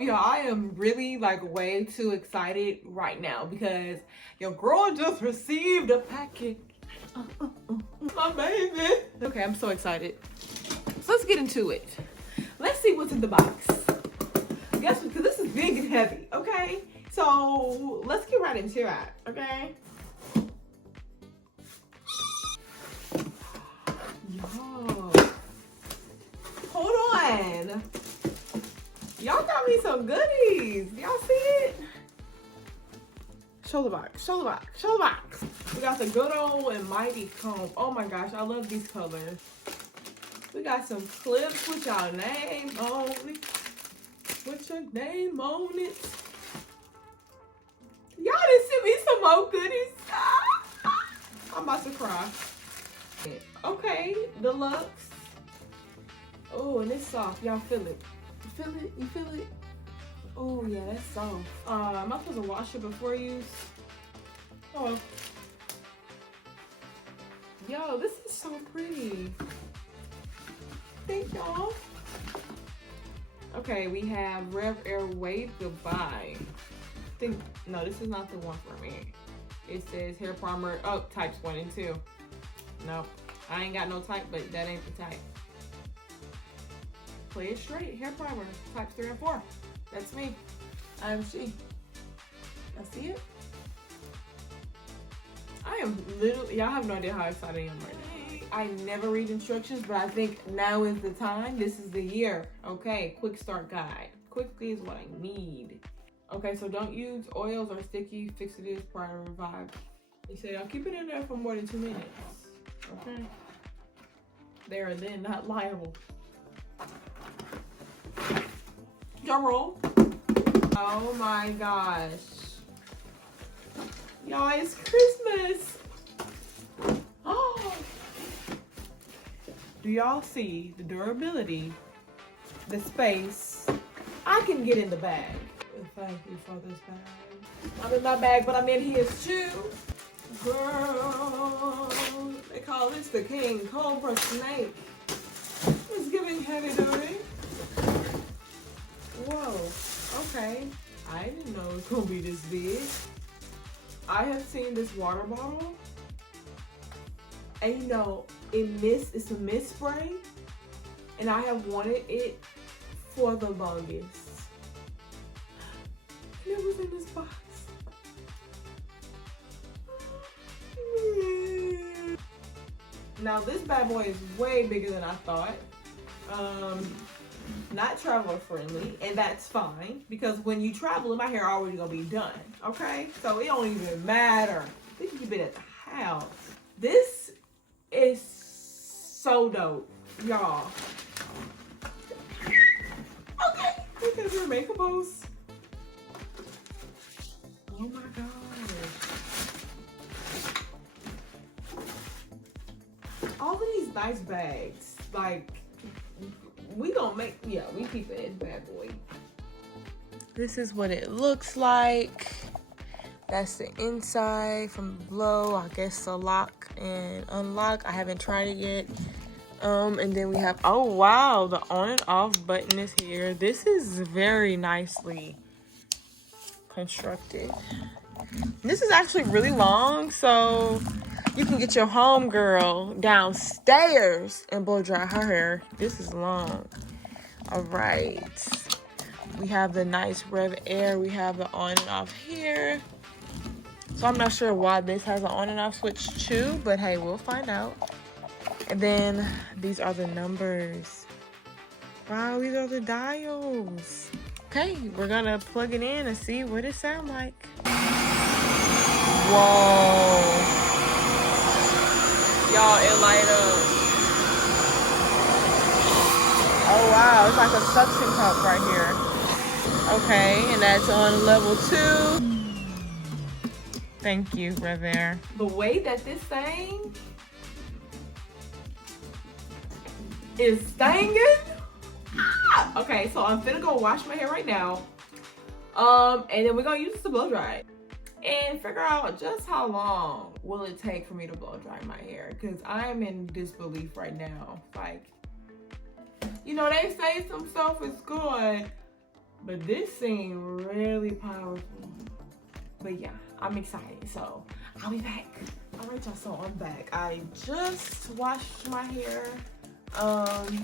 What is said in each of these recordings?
Yo, I am really like way too excited right now because your girl just received a package. My baby. Okay, I'm so excited. So let's get into it. Let's see what's in the box. Guess because this is big and heavy, okay? So let's get right into it, okay? Yo, hold on. Y'all got me some goodies. Y'all see it? Show the box, show the box, show the box. We got the good old and mighty comb. Oh my gosh, I love these colors. We got some clips with y'all name on it. With your name on it. Y'all done sent me some more goodies. I'm about to cry. Okay, deluxe. Oh, and it's soft. Y'all feel it. You feel it? You feel it? Oh yeah, that's soft. Am I supposed to wash it before use? Oh. Yo, this is so pretty. Thank y'all. Okay, we have RevAir Wave Goodbye. No, this is not the one for me. It says hair primer. Oh, types 1 and 2. Nope, I ain't got no type, but that ain't the type. Play it straight. Hair primer. Types 3 and 4. That's me. I am she. I see it. I am literally, y'all have no idea how excited I am right now. I never read instructions, but I think now is the time. This is the year. Okay, quick start guide. Quickly is what I need. Okay, so don't use oils or sticky fixatives prior to revive. They say I'll keep it in there for more than 2 minutes. Okay. They are then not liable. Drum roll. Oh my gosh. Y'all, it's Christmas. Oh. Do y'all see the durability, the space? I can get in the bag. Thank you for this bag. I'm in my bag, but I'm in his too. Girl, they call this the King Cobra Snake. It's giving heavy duty. Whoa, okay. I didn't know it was gonna be this big. I have seen this water bottle, and you know, it's a mist spray, and I have wanted it for the longest. And it was in this box. Now this bad boy is way bigger than I thought. Not traveler friendly, and that's fine because when you travel, my hair already gonna be done. Okay, so it don't even matter. We can keep it at the house. This is so dope, y'all. Okay, look at your makeup post. Oh my gosh. All of these nice bags, like, we gonna make, yeah, we keep it in bad boy. This is what it looks like. That's the inside from below. I guess the lock and unlock. I haven't tried it yet. And then we have, oh wow, the on and off button is here. This is very nicely constructed. This is actually really long, so you can get your homegirl downstairs and blow dry her hair. This is long. All right. We have the nice RevAir. We have the on and off here. So I'm not sure why this has an on and off switch too, but hey, we'll find out. And then these are the numbers. Wow, these are the dials. Okay, we're gonna plug it in and see what it sounds like. Whoa. Y'all, it light up. Oh wow, it's like a suction cup right here. Okay, and that's on level 2. Thank you, RevAir. The way that this thing is stanging. Okay, so I'm finna go wash my hair right now. And then we're gonna use this to blow dry it. And figure out just how long will it take for me to blow dry my hair, because I'm in disbelief right now. Like, you know, they say some stuff is good, But this seemed really powerful. But yeah, I'm excited, so I'll be back. All right, y'all, so I'm back. I just washed my hair.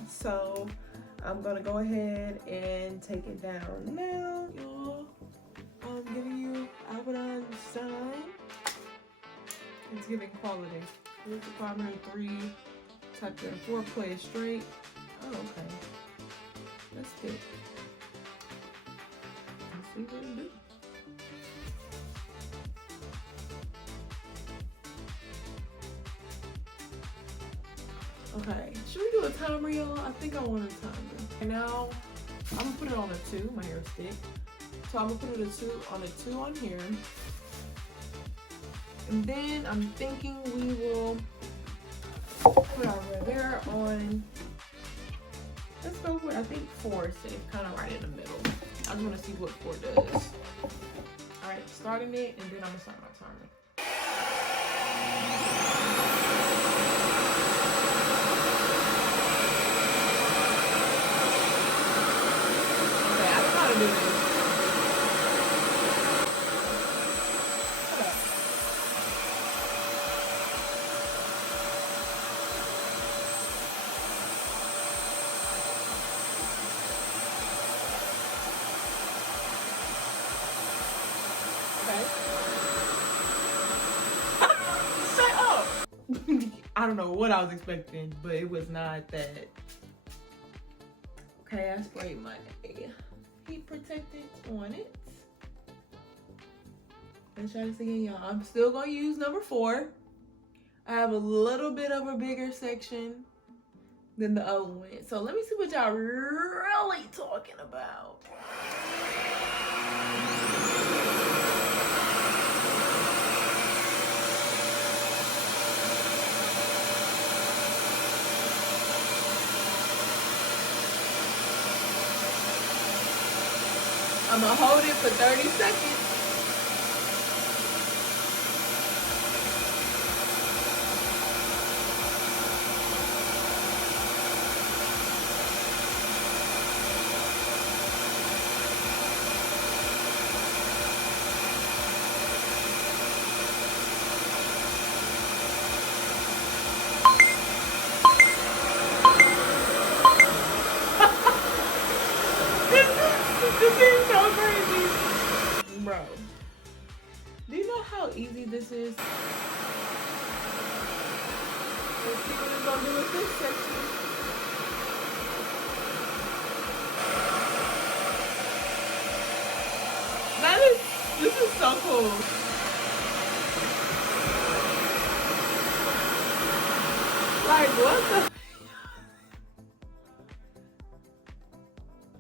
So I'm gonna go ahead and take it down now, y'all. I'm giving you Albertine Shine. It's giving quality. Here's the primary 3, tap in 4, play it straight. Oh, okay. That's good. Let's see what it do. Okay, should we do a timer, y'all? I think I want a timer. And now, I'm gonna put it on a 2, my hair stick. So I'm gonna put it on a 2 on here. And then I'm thinking we will put our RevAir on, let's go with, I think 4 is safe, kind of right in the middle. I just wanna see what 4 does. All right, starting it, and then I'm gonna start my timer. Do this. Okay. Shut up. I don't know what I was expecting, but it was not that. Okay, I sprayed my heat protectant on it. Let's try this again, y'all. I'm still gonna use number 4. I have a little bit of a bigger section than the other one. So let me see what y'all really talking about. I'm gonna hold it for 30 seconds. This is so crazy. Bro, do you know how easy this is? Let's see what it's gonna do with this section. This is so cool. Like, what the?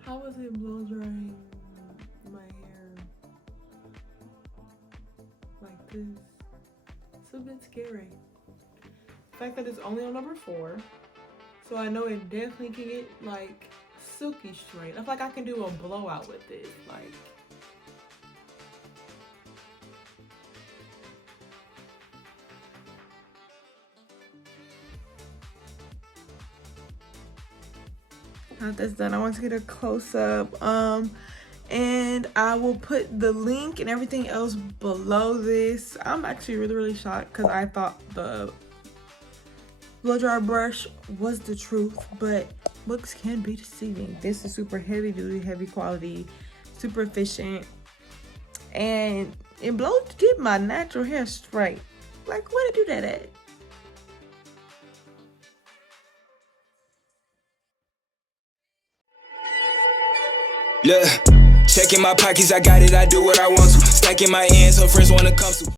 How is it blow drying my hair like this? It's a bit scary. The fact that it's only on number 4, so I know it definitely can get like silky straight. I feel like I can do a blowout with this, like. Now that's done, I want to get a close-up, and I will put the link and everything else below this. I'm actually really shocked because I thought the blow dry brush was the truth, but looks can be deceiving. This is super heavy duty, heavy quality, super efficient, and it blows to get my natural hair straight. Like, where to do that at? Look, checking my pockets, I got it, I do what I want to. Stacking my ends, her friends wanna come to.